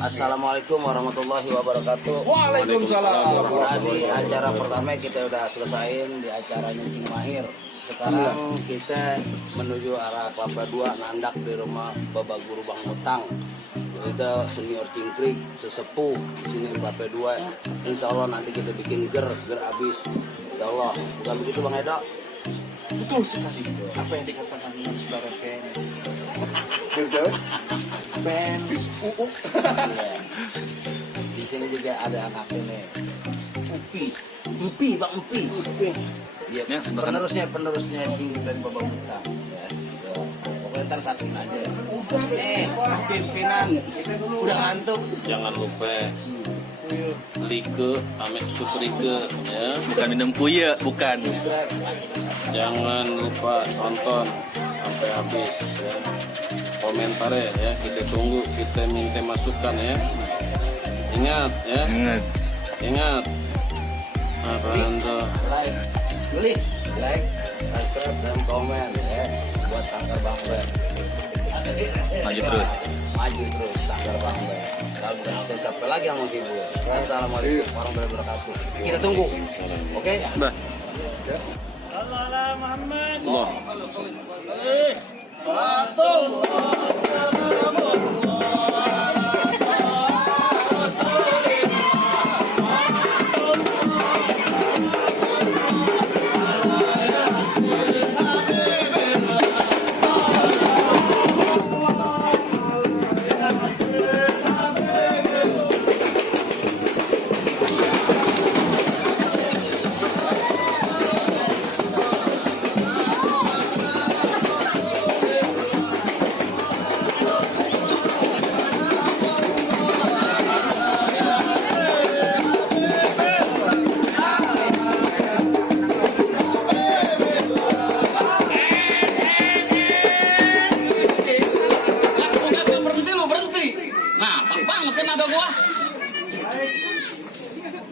Assalamualaikum warahmatullahi wabarakatuh. Waalaikumsalam. Tadi acara pertama kita udah selesaiin di acara Nyencing Mahir. Sekarang kita menuju arah Kelapa 2 nandak di rumah Bapak Guru Bang Utang. Kita senior cingkrik, sesepuh di sini Kelapa 2. Insya Allah nanti kita bikin ger abis. Insya Allah. Bukan begitu Bang Edo? Betul sekali apa yang dikatakan dengan saudara Benz. Benz Di sini juga ada anak ini. Empi Bang Empi. Iya, penerusnya Cingkrik dari Bapak Utang. Ya. Pokoknya ntar saksin aja. Pimpinan udah ngantuk. Jangan lupa like, ame suprike ya. bukan minum kuya, bukan. Jangan lupa tonton sampai habis ya. Komentarnya ya, kita tunggu, kita minta masukan ya. Ingat ya. Ingat. Apaan tuh? Like, subscribe dan komen ya buat Sangkar Bang Ben. Maju terus Sangkar Bang Ben. Dan sampai lagi yang menghibur. Assalamualaikum warahmatullahi wabarakatuh. Kita tunggu. Oke? Bah. Allah.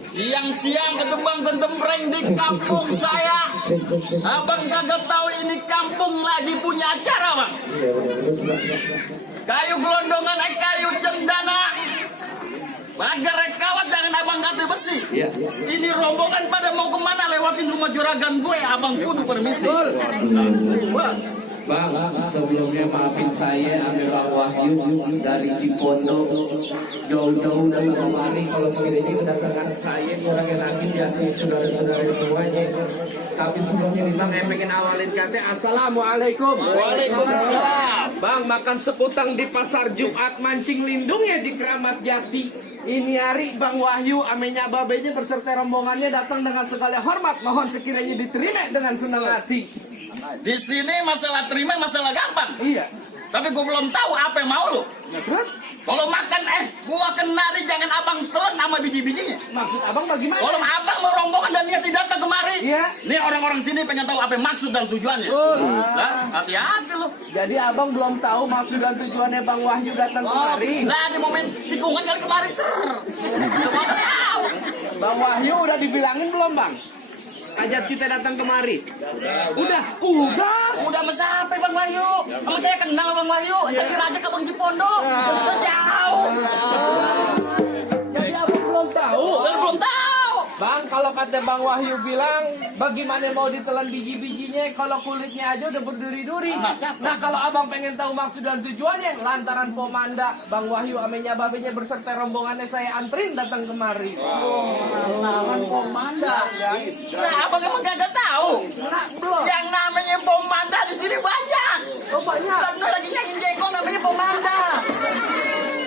Siang-siang gedembang-gedembreng di kampung saya. Abang kagak tahu ini kampung lagi punya acara, Bang. Kayu gelondongan, kayu cendana. Bagar kawat, jangan abang ganti besi. Ini rombongan pada mau kemana lewatin rumah juragan gue, abang kudu permisi. Bang, sebelumnya maafin saya ambil Bang Wahyu dari Cipondo jauh-jauh dari kemari. Kalau segini kedatangan saya kurang enakin diakui saudara-saudara semuanya. Tapi sebelumnya nih Bang, saya pengen awalin kata Assalamualaikum. Waalaikumsalam. Bang, makan seputang di pasar Jumat mancing lindung ya di Keramat Jati. Ini hari Bang Wahyu amenya babenya berserta rombongannya datang dengan segala hormat. Mohon sekiranya diterima dengan senang hati. Di sini masalah terima masalah gampang. Iya. Tapi gue belum tahu apa yang mau lu. Ya, terus Kalau makan buah kenari jangan abang telan sama biji-bijinya. maksud abang bagaimana? Kalau abang mau rombongan dan niat datang kemari, Iya. nih orang-orang sini pengen tahu apa maksud dan tujuannya. Nah, hati-hati lu. Jadi abang belum tahu maksud dan tujuannya Bang Wahyu datang kemari. Nah di momen tikungan kali kemari Coba tahu. Bang Wahyu udah dibilangin belum Bang? Ajak kita datang kemari. Udah. Udah sama siapa Bang Wahyu? Sama saya kenal Bang Wahyu. Saya kira aja ke Bang Cipondo. Jauh. Jadi abang belum tahu. Belum tahu. Bang, kalau kata Bang Wahyu bilang, bagaimana mau ditelan biji-bijinya kalau kulitnya aja udah berduri-duri. Nah, kalau abang pengen tahu maksud dan tujuannya, lantaran pomanda Bang Wahyu amenya babenya berserta rombongannya saya antrin datang kemari. Lantaran komanda. Nah, abang emang kagak tahu. Nah, belum. Yang namanya pomanda di sini banyak. Oh, banyak. Karena lagi nyanyiin jengkol namanya pomanda.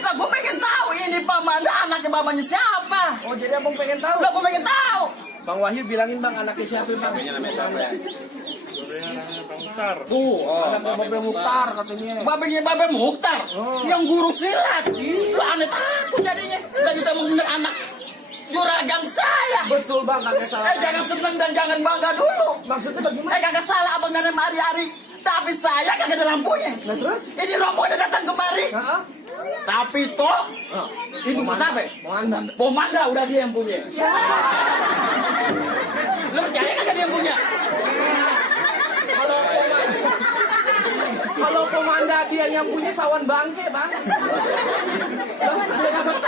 Nah, gue pengen tahu ini pomanda anaknya babanya siapa. Oh, jadi abang pengen tahu. Lah, gue pengen tahu. Bang Wahyu bilangin Bang anaknya siapa Bang? Anaknya Babe Mukhtar katanya. Babanya Babe Mukhtar yang guru silat. Lu aneh takut jadinya. Dan kita mau bener anak juragan saya. Betul Bang, kagak salah. Jangan seneng dan jangan bangga dulu. Maksudnya bagaimana? Kagak salah abang dan hari-hari. Tapi saya kagak ada lampunya. Nah terus? Ini rombongan datang kemari. Heeh. Tapi toh itu siapa? Pomanda udah dia yang punya. Lu percaya kagak dia yang punya? Kalau komanda dia yang punya sawan bangke Bang. Lu kagak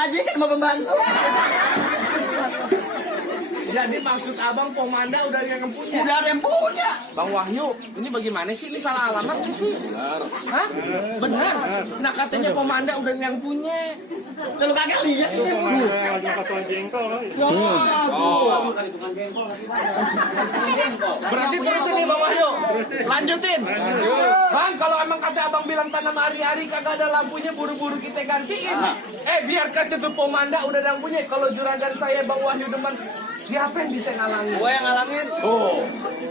majikan sama pembantu. Jadi maksud abang Pomanda udah yang punya? Udah ada yang punya. Bang Wahyu, ini bagaimana sih? Ini salah alamat nggak sih? Hah? Benar. Nah katanya Pomanda udah yang punya. Lalu kagak lihat ini. Berarti terus ini Bang Wahyu. Lanjutin. Bang, kalau emang kata abang bilang tanam hari-hari kagak ada lampunya, buru-buru kita gantiin. Biar kata itu Pomanda udah yang punya. Kalau juragan saya Bang Wahyu demen, siapa yang bisa ngalangin? Gue yang ngalangin.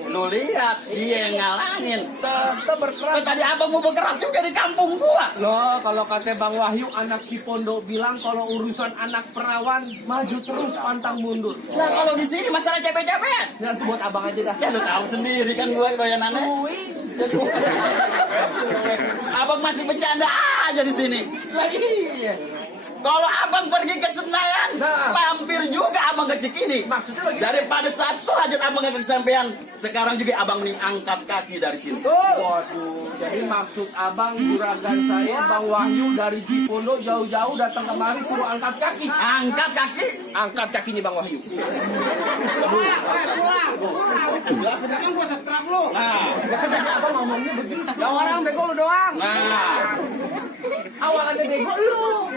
Lu lihat dia yang ngalangin. Tetap berkeras. Tadi abang mau berkeras juga di kampung gua. Loh, kalau kata Bang Wahyu anak Cipondo bilang kalau urusan anak perawan maju terus pantang mundur. Nah kalau di sini masalah capek-capekan. Ya itu buat abang aja dah. Ya lu tahu sendiri kan gua doyanannya. Abang masih bercanda aja di sini. Lagi. Kalau abang pergi ke Senayan, Nah. mampir juga abang ke Cikini. Maksudnya bagaimana? Daripada satu hajat abang gak kesampaian, sekarang juga abang nih angkat kaki dari sini. Waduh, jadi maksud abang juragan saya Bang Wahyu dari Cipondo jauh-jauh datang kemari suruh angkat kaki. Angkat kaki. Angkat kakinya Bang Wahyu. Sedangkan gua setrap lu. Nah, Ya kan tadi abang ngomongnya begitu. Ya orang bego lu doang. nah. Awalnya bego lu.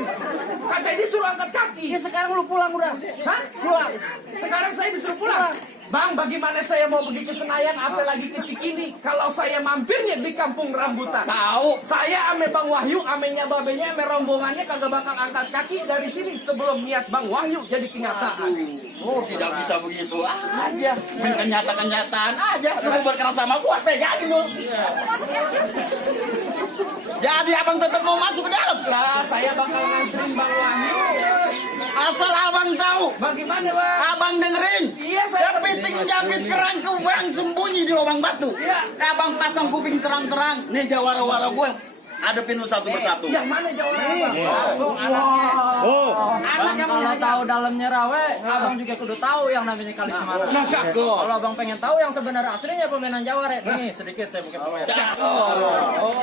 Kan saya disuruh angkat kaki. Ya sekarang lu pulang udah. Hah? Pulang. Sekarang saya disuruh pulang. Bang, bagaimana saya mau pergi ke Senayan, apalagi ke Cikini, kalau saya mampirnya di Kampung Rambutan? Tahu. Saya ame Bang Wahyu, amenya babenya, ame rombongannya kagak bakal angkat kaki dari sini sebelum niat Bang Wahyu jadi kenyataan. Oh, tidak bisa begitu aja. Main kenyataan aja. Lu berkeras sama gua, pegangin lu. Jadi abang tetap mau masuk ke dalam. Lah, saya bakal nganterin Bang Wahyu. Asal abang tahu. Bagaimana, Bang? Abang dengerin. Iya, saya Kepiting jabit kerang kebang sembunyi di lubang batu. Iya. Abang pasang kuping terang-terang. Nih jawara-wara gue. Hadapin lu satu persatu. Yang mana jawaban Abang? Langsung anaknya. Anak yang kalau tahu dalamnya rawe, abang juga kudu tahu yang namanya kali Semarang. Nah, cakep. Kalau abang pengen tahu yang sebenarnya aslinya permainan Jawara, nih sedikit saya buka pemain.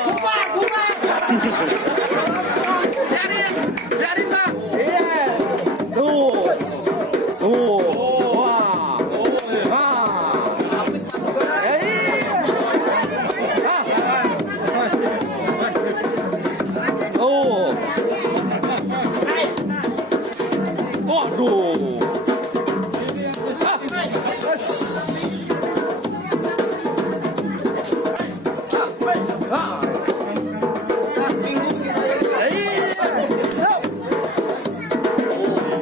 Bubar, bubar. Biarin, Bang. Iya.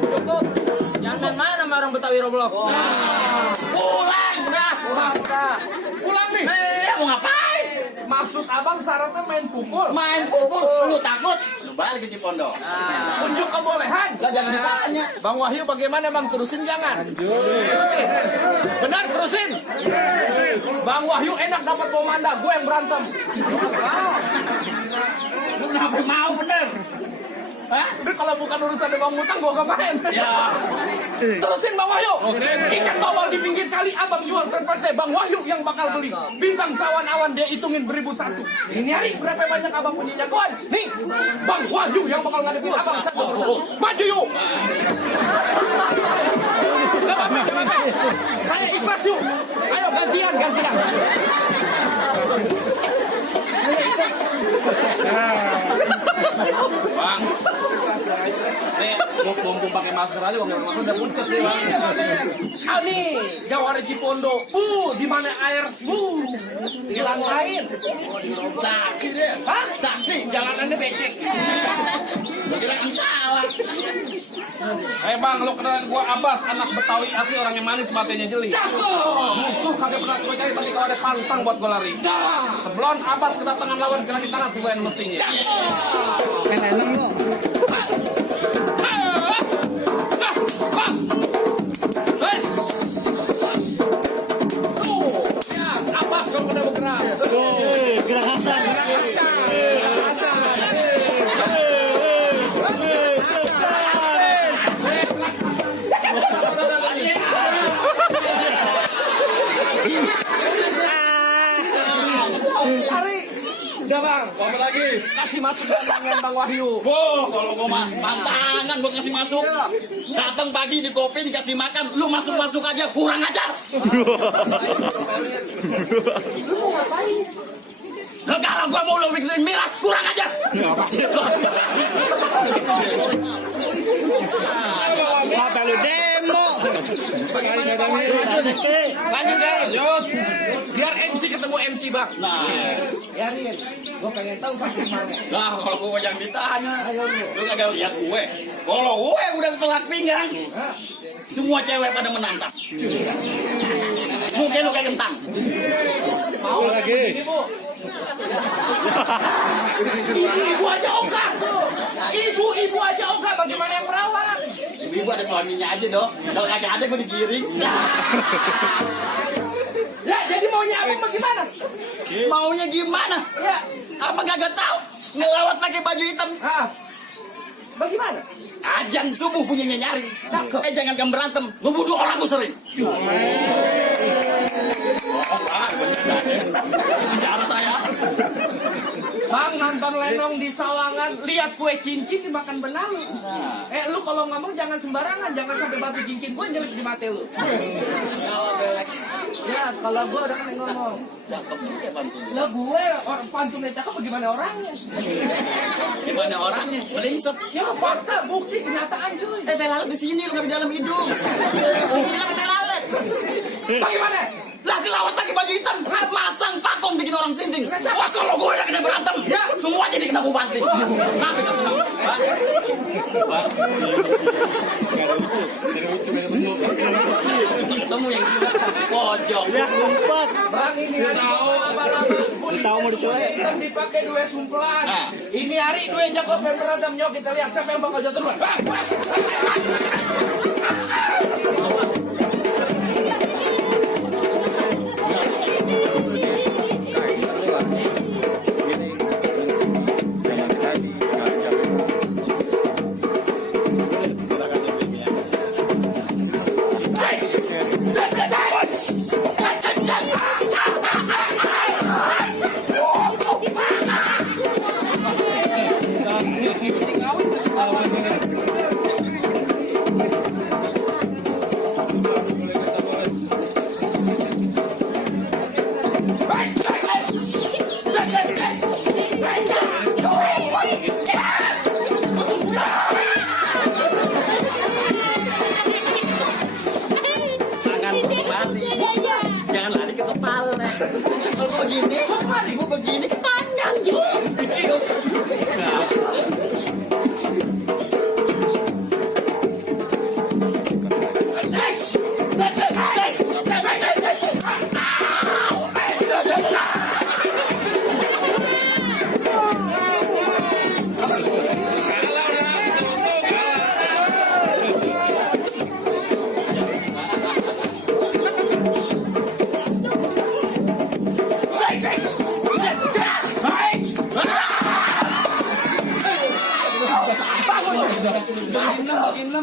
Cukup. Jangan main sama orang Betawi Roblox. Pulang dah. Pulang nih. Mau ngapain? Maksud abang syaratnya main pukul. Main pukul. Lu takut? Lu balik ke Cipondo. Unjuk kebolehan. Lah jangan ditanya. Bang Wahyu bagaimana Bang? Terusin jangan? Terusin. Benar terusin. Bang Wahyu enak dapat Pomanda, gue yang berantem. Lu kenapa mau bener? Hah? Tapi kalau bukan urusan Bang Mutang, gue gak main. Ya. Terusin Bang Wahyu. Ikan bawal di pinggir kali abang jual tempat saya. Bang Wahyu yang bakal beli. Bintang sawan awan dia hitungin 1.001. Ini hari berapa banyak abang punya jagoan? Nih, Bang Wahyu yang bakal ngadepin abang satu persatu. Maju yuk. Gak apa-apa. Saya ikhlas yuk. Ayo gantian. Bang, nih mumpung pakai masker aja, kalau masker udah puncet nih bang. Ah nih, Jawara Cipondo. Di mana air? Dilangkain. Sakit deh. Hah? Sakit. Jalanannya becek. Kira salah. Bang, lu kenalan gua Abbas, anak Betawi asli, orang yang manis, matanya jeli. Musuh kagak pernah gue cari, tapi kalau ada pantang buat gue lari. Sebelum Abbas kedatangan lawan kena di tangan sebuah mestinya. Abbas kalau udah bergerak. Gerak Hasan. Udah bang, apa lagi? Kasih masuk dengan Bang Wahyu. Kalau gua mah tantangan buat kasih masuk. Datang pagi di kopi dikasih makan, lu masuk aja, kurang ajar. Nah, kalau gua mau lu bikin miras, kurang ajar. Apa lu demo? Lanjut ya, lanjut. Biar MC ketemu MC bang. Nah, Biarin, gue pengen tahu sakit mana. nah kalau gua jangan ditanya, lu kagak lihat gue. Kalau gue udah telak pinggang, semua cewek pada menantang. Mungkin lu kayak kentang. Mau lagi. Ibu aja ogah. Ibu aja ogah. Bagaimana yang perawat? Ibu ada suaminya aja dong. Kalau kagak ada gue digiring. Ya, jadi maunya abang bagaimana? Maunya gimana? Ya, Abang kagak tahu. Ngelawat pakai baju hitam. bagaimana? Ajan subuh punyanya nyari. Jangan kamu berantem. Ngebunuh orang gue sering. Bicara saya. Bang nonton Lenong di Sawangan, lihat kue cincin dimakan benang. Lu kalau ngomong jangan sembarangan, jangan sampai batu cincin gue nyelip di mata lu. Ya, kalau gue udah kan yang ngomong. Lah gue orang pantunnya cakep bagaimana orangnya? Gimana orangnya? Melingsep. Ya fakta, bukti, kenyataan cuy. Tete lalat di sini, lu nggak di dalam hidung. Bilang tete lalat. Bagaimana? Lah kelawat pakai baju hitam, masang patung bikin orang sinting. Wah kalau gue udah kena berantem, semua jadi kena bubanting. Kenapa gak senang? Ketemu yang pojok. Bang ini hari lama-lama. Tahu mau dicoret. Hitam dipakai dua sumpelan. Ini hari dua jago berantem nyok kita lihat siapa yang bakal jatuh duluan. Jangan lari ke kepala. Kalau gue begini, panjang juga.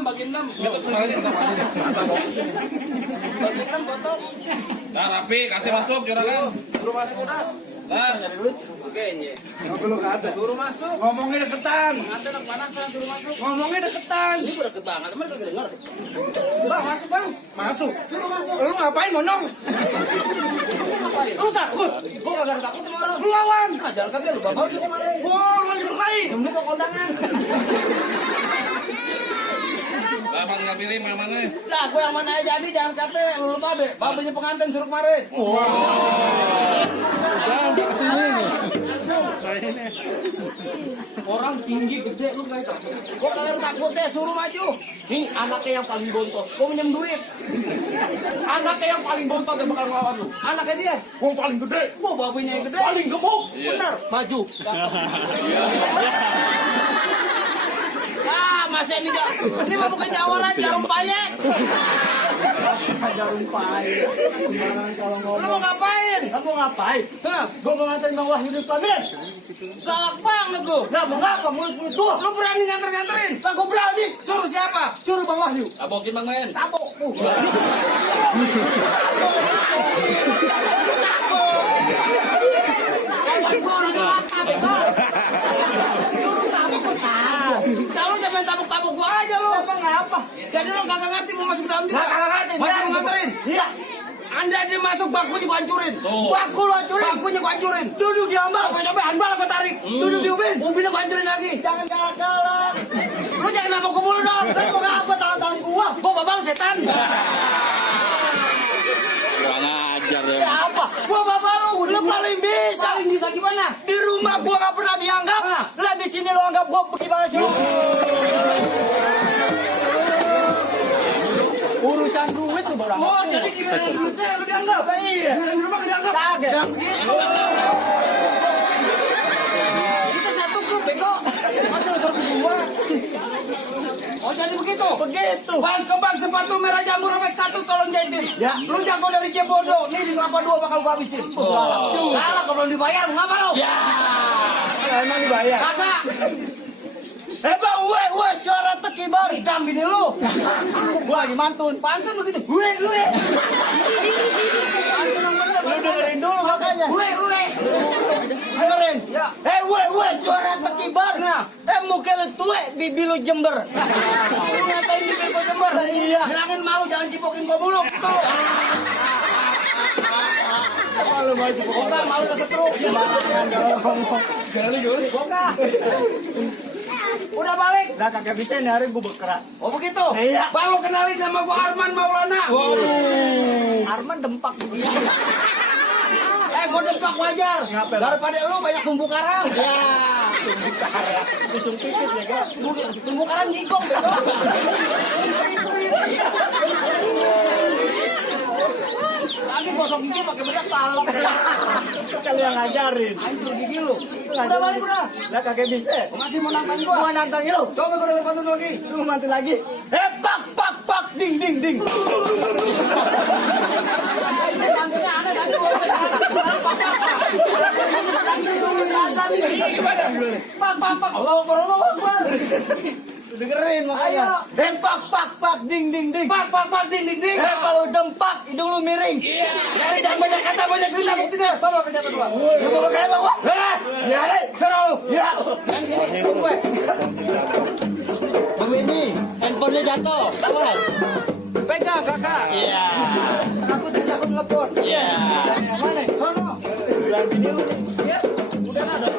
Bagi enam. Nah, rapi, kasih masuk juragan. Suruh masuk udah. Nah, Oke, nye. Belum ada. Suruh masuk. Ngomongnya deketan. Ada anak panasan suruh masuk. Ngomongnya deketan. Ini udah deket banget, teman udah dengar. Bang, masuk bang. Masuk. Suruh masuk. Lu ngapain monong? Lu takut? Gua kagak takut sama orang. Lu lawan. Ajar kan dia lu bapak juga kemarin. Wah, lu lagi berkelahi. Ini kok kondangan. Bapak tinggal pilih mau yang mana? Lah, gua yang mana aja jadi jangan kate lu lupa deh. Babanya pengantin suruh kemarin. Orang tinggi gede lu nggak takut. Gua kagak takut deh, suruh maju. Nih anaknya yang paling bontot. Gua minjem duit. Anaknya yang paling bontot yang bakal ngelawan lu. Anaknya dia. Gua paling gede. Gua babanya yang gede. Paling gemuk. Bener. Maju. Masih ini mau bukan jawaran jarum payet. Jarum pahit. Kalau Lu mau ngapain? Kamu ngapain? Hah? Gue mau nganterin Bang Wahyu di pabrik. Galak banget lu. Nah, mau ngapa? Mulut gua. Lu berani nganter-nganterin? Lah gua berani. Suruh siapa? Suruh Bang Wahyu. Abokin Bang Men. Tabok. Takut. masuk dalam juga. Kagak ngerti. Masuk nganterin. Iya. Anda dia masuk bakunya gua hancurin. Baku lo hancurin. Bakunya gua hancurin. Duduk di ambal. Coba handbal gua tarik. Duduk di ubin. Ubinnya gua hancurin lagi. Jangan galak-galak. Lu jangan nabok ke mulut dong. Lu mau ngapa tangan gua? Gua babang setan. Kurang ajar ya. Siapa? Gua bapak lu. Lu paling bisa. Paling bisa gimana? Di rumah gua gak pernah dianggap. Lah di sini lo anggap gua gimana sih lu? Urusan duit lu baru. Oh, jadi gimana duitnya lu dianggap? Iya. Di rumah gak dianggap. Kagak. Jangan begitu. Kita satu grup bego. Masa lu suruh gua? Oh, jadi begitu? Begitu. Bang ke bang sepatu merah jambu robek satu tolong jahitin. Ya. Lu jago dari Cibodo. Nih di kelapa dua bakal gua habisin. Salah kalau belum dibayar mau ngapa lu? Ya. Emang dibayar. Kagak. Bang, gue suara tekibar. Idam bini lu. Gua lagi mantun. Pantun begitu. Gue. Pantun yang bener. Lu dengerin dulu makanya. Gue. Dengerin. Ya. Gue suara tekibar. Nah. Muka lu tue, bibi lu jember. Lu ngatain di bego jember. Iya. Bilangin malu jangan cipokin gua mulu gitu. Malu maju. Boga malu udah setruk. Jangan ngomong. Boga. Udah balik. Lah kagak bisa nih hari gue bergerak. Oh begitu? Iya. Bang lu kenalin sama gua Arman Maulana. Arman dempak begini. Gua dempak wajar. Ngapa? Daripada lu banyak tumbuh karang. Ya. Kusung pipit ya kan. Tumbuh karang jingkong gitu. Lagi gosok gigi pakai bedak talok. Kali yang ngajarin. Hancur gigi lu. Udah balik udah. Lah kagak bisa. Masih mau nantang gua. Gua nantangin lu. Coba gua denger pantun lagi. Lu mati lagi. Pak ding ding ding. Pantunnya aneh tadi gua. Pak. Allah Akbar. Dengerin makanya. Pak ding ding ding. Pak ding. Kalau dempak hidung lu miring. Jadi jangan banyak kata banyak cerita buktinya. Coba kerja berdua. Lu kalau kayak bang gua. Ya, sana lu. Ya. Yang sini ikut gue. Begini, handphonenya jatuh. Awas. Pegang kakak. Iya. Aku telepon. Iya. Yang mana? Sono. Bilang bini lu nih. Ya.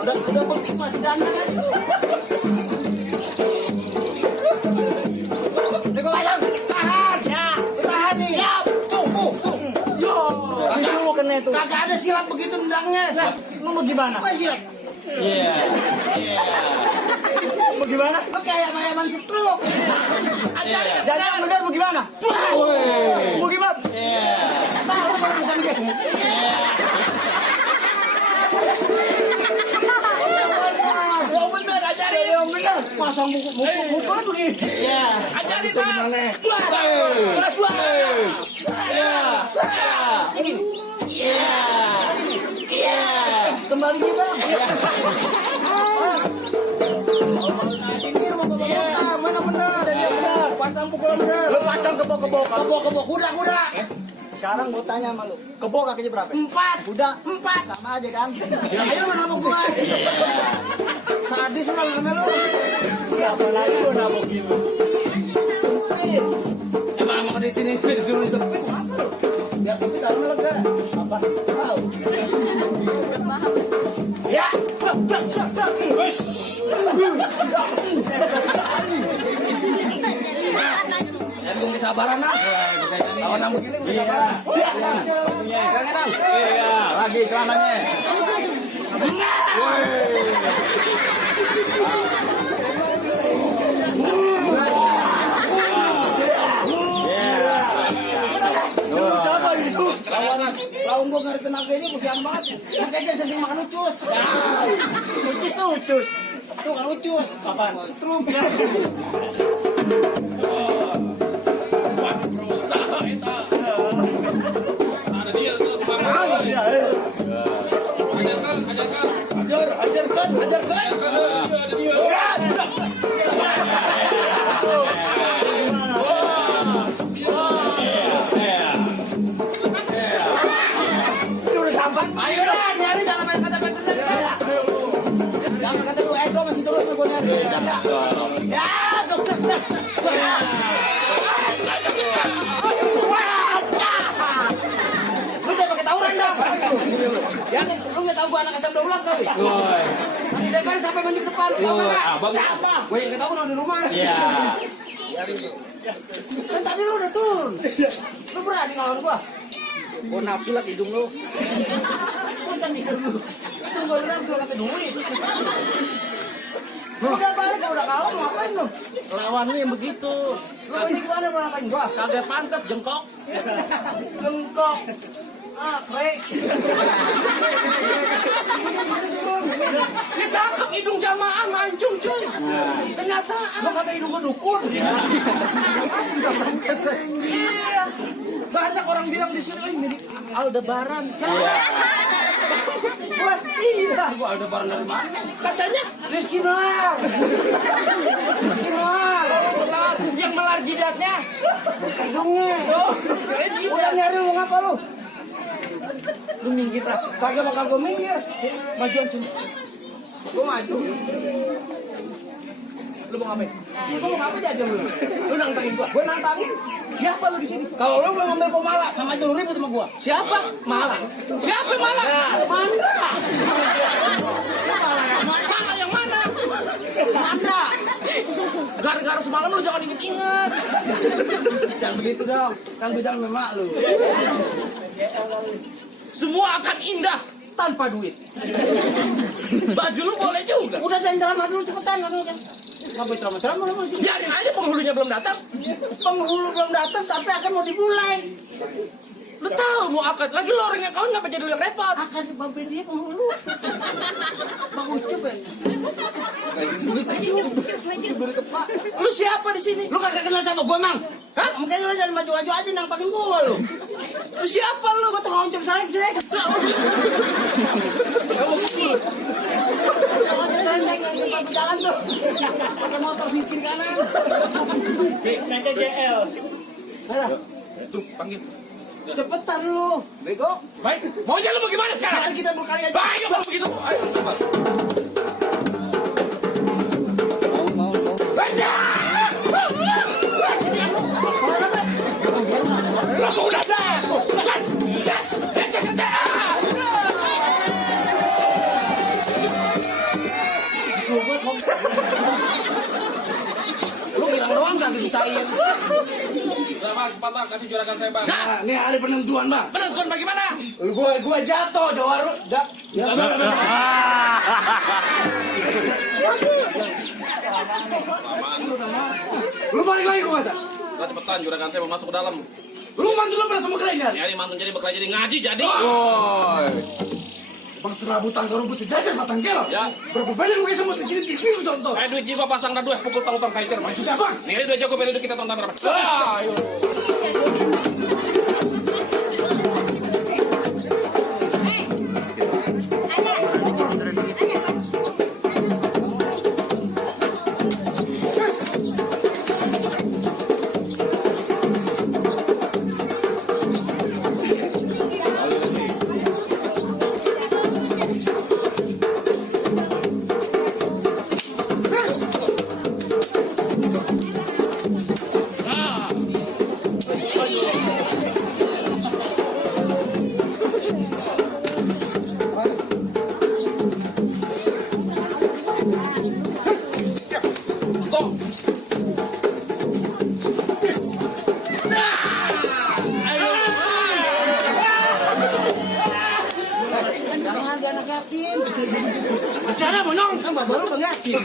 Udah penting masih dandan aja. Nego bayang. Tahan. Ya. Tahan nih. Ya. Tuh. Yo. Bisu lu kena tuh. Kagak ada silat begitu nendangnya. Nah, Lu mau gimana? apa silat? Iya. Mau gimana? Lu kayak mayaman setruk. Jangan bener mau gimana? Mau gimana? Tahu lu kalau bisa begitu. Yang bener ajarin. Yang bener. Pasang buku lu begini. Iya. Ajarin Pak. Ini. Iya. Kembali nih Bang. Mana bener? Pasang pukul bener. Lu pasang kebok-kebok. Kebok kuda. Sekarang gua tanya sama lu. Kebok kakinya berapa? 4. Kuda 4. sama aja kan? Ya ayo mana mau gua. Sadis lu nama lu. Siapa lagi gua nabokin lu? Sempit. Emang mau di sini disuruh sempit apa lu? Biar sempit harus lega. Apa? Tahu. Ya. Jangan gue kesabaran nah. Lawan yang begini gue kesabaran. Kan enak. Iya, lagi celananya. Lu siapa itu? Lawan gue ngari tenaga ini kesian banget. Yang kecil sering makan ucus. Ucus tuh ucus. Tuh kan ucus. Apaan? Setrum. Ada dia tuh tukang Iya, ajarkan. jurus apa? Ayo dah nyari jangan main kata-kata. Jangan kata lu Edo masih terus gue nyari. Ya, dokter. tahu gua anak SM12 kali. Nanti depan sampai mandi ke depan. Tahu enggak? Siapa? Gue yang tahu di rumah. Iya. Kan tadi lu udah turun. Lu berani ngelawan gua? Gua nafsu lah hidung lu. Masa nih lu? Itu gua nafsu kata duit. Udah balik, udah kalah, mau ngapain lu? Lawannya yang begitu. Lu ini gimana mau ngapain gua? Kagak pantas jengkok. Jengkok. Ah, baik. Ini cakep hidung jamaah mancung cuy. Ternyata lu kata hidung gua dukun. Iya. Banyak orang bilang di sini mirip Aldebaran. Iya, gua Aldebaran dari mana? Katanya Rizky Melar. Rizky Melar. Yang melar jidatnya. Hidungnya. Oh, keren jidat. Udah nyari lu ngapa lu? Lu minggir lah. Kagak bakal gua minggir. Majuan sini. Gua maju. Lu mau ngapain? Gua mau ngapain aja lu? Lu nantangin gua. Gua nantangin. Siapa lu di sini? Kalau lu belum ngambil pemala sama aja lu ribut sama gua. Siapa? Malah. Siapa Malah? Mana? Malah yang mana? Mana? Gara-gara semalam lu jangan inget-inget. Jangan begitu dong. Kan bilang memang lu. Semua akan indah tanpa duit. Baju lu boleh juga. Udah jangan ceramah dulu cepetan. Ngapain ceramah lu? Biarin aja penghulunya belum datang. Penghulu belum datang tapi akan mau dimulai. Lu tahu mau akad lagi lo orang yang kau ngapa jadi lu yang repot? Akad sebab dia penghulu. Bang Ucup ya. Lu siapa di sini? Lu kagak kenal sama gua, Mang? Hah? Mungkin lu jangan maju-maju aja nantangin gua lu. Lu siapa lu? Gua tukang ojek saling sih. Jangan jalan tuh. Pakai motor singkir kanan. Nanti JL. Ayo. Tuh, panggil. Cepetan lu. Bego. Baik. Mau jalan lu gimana sekarang? Mari kita berkali aja. Baik, kalau begitu. Ayo, sabar. Mau. Lalu udah dah. Gas. Lu bilang doang kan dibisain. Bang, cepat bang, kasih juragan saya bang. Nah, ini hari penentuan, Bang. Penentuan bagaimana? Gua jatuh, jawar. Ya, lu balik lagi gua kata. Nah, cepetan, juragan saya mau masuk ke dalam. Lu mantu lu pada semua kalian. Jadi mantan jadi bekerja jadi ngaji jadi. Bang serabutan karo rumput sejajar batang kelo. Ya. Berapa banyak lu semut di sini pipi lu tonton. Duit jiwa pasang dah dua pukul tong kaicer. Maksudnya Bang? Nih duit jago beli kita tonton berapa? Ayo. Jangan anak yatim. Sekarang mau nong sama baru bang yatim.